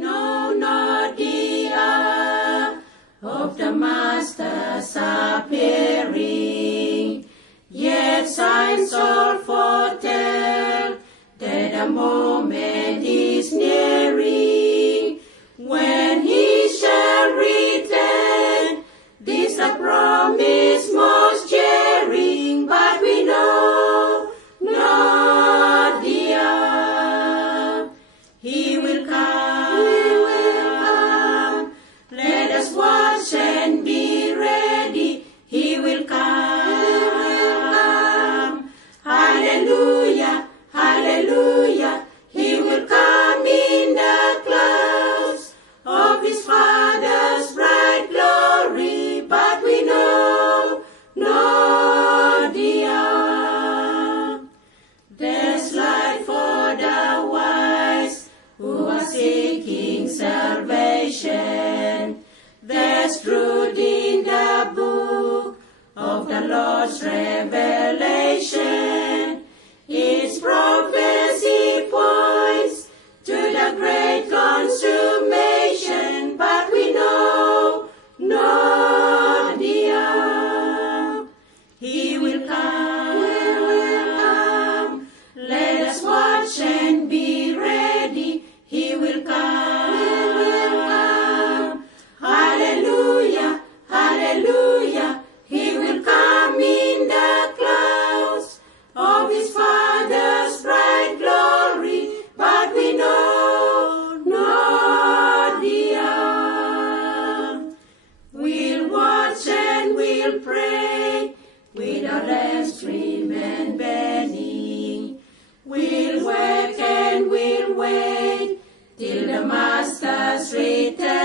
know not the hour of the Master's appearing, yet signs all foretell that the moment is nearing, when he shall return. This the promise most cheering, but we know not the hour. He will come, let us watch and be ready. He will come, hallelujah, hallelujah. He will come in the clouds of his Father's bright glory, but we know not the hour. There's light for the wise who are seeking salvation. There's truth in the book of the Lord's revelation. Its prophecy points to the great consummation, but we know not the hour. He will come, let us watch and be ready. He will come, hallelujah, hallelujah. He will come in the clouds of his Father's bright glory, but we know not the hour. We'll watch and we'll pray with our lamps trim and burning. We'll work and we'll wait till the Master's return.